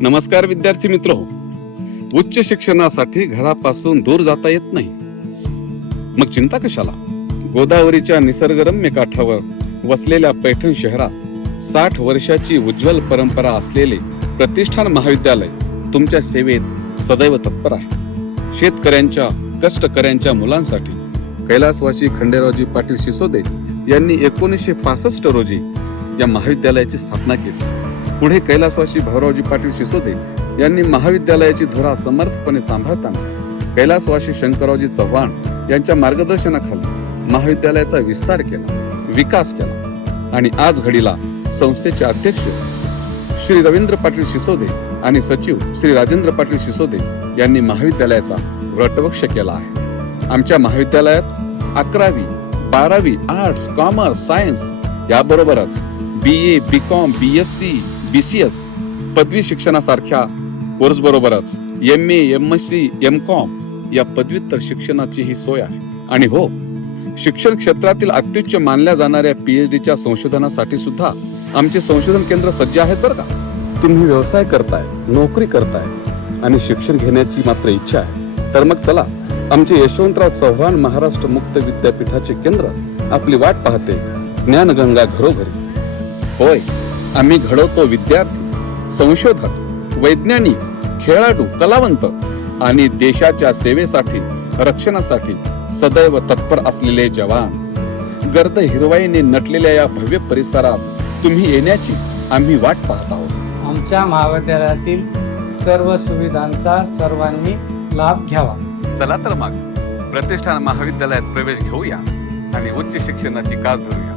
नमस्कार विद्यार्थी मित्र हो, उच्च शिक्षणासाठी घरापासून दूर जाता येत नाही. मग चिंता कशाला? गोदावरीच्या निसर्गरम्य काठावर वसलेल्या पैठण शहरात 60 वर्षाची उज्ज्वल परंपरा असलेले प्रतिष्ठान महाविद्यालय तुमच्या सेवेत सदैव तत्पर आहे. शेतकऱ्यांच्या कष्टकऱ्यांच्या मुलांसाठी कैलासवासी खंडेरावजी पाटील सिसोदे यांनी 1965 रोजी या महाविद्यालयाची स्थापना केली. पुढे कैलासवासी भाऊरावजी पाटील सिसोदे यांनी महाविद्यालयाची धुरा समर्थपणे सांभाळताना कैलासवासी शंकररावजी चव्हाण यांच्या मार्गदर्शनाखाली महाविद्यालयाचा विस्तार केला, विकास केला आणि आज घडीला संस्थेचे अध्यक्ष श्री रवींद्र पाटील सिसोदे आणि सचिव श्री राजेंद्र पाटील सिसोदे यांनी महाविद्यालयाचा वटवृक्ष केला आहे. आमच्या महाविद्यालयात 11वी 12वी आर्ट्स, कॉमर्स, सायन्स याबरोबरच BA, BCom, BSc, BCS पदवी शिक्षणासारख्या कोर्स बरोबरच MA, MSc, MCom या पदव्युत्तर शिक्षणाची ही सोय आहे. आणि हो, शिक्षण क्षेत्रातील अत्युच्च मानल्या जाणाऱ्या PhDच्या संशोधनासाठी सुद्धा आमचे संशोधन केंद्र सज्ज आहेत बरं का. तुम्ही व्यवसाय करताय, नोकरी करताय आणि शिक्षण घेण्याची मात्र इच्छा आहे, तर मग चला, आमचे यशवंतराव चव्हाण महाराष्ट्र मुक्त विद्यापीठाचे केंद्र आपली वाट पाहते. ज्ञानगंगा घरोघरी. होय, आम्ही घडवतो विद्यार्थी, संशोधक, वैज्ञानिक, खेळाडू, कलावंत आणि देशाच्या सेवेसाठी, रक्षणासाठी सदैव तत्पर असलेले जवान. गर्द हिरवाईने नटलेल्या या भव्य परिसरात तुम्ही येण्याची आम्ही वाट पाहत आहोत. आमच्या महाविद्यालयातील सर्व सुविधांचा सर्वांनी लाभ घ्यावा. चला तर मग प्रतिष्ठान महाविद्यालयात प्रवेश घेऊया आणि उच्च शिक्षणाची कास धरूया.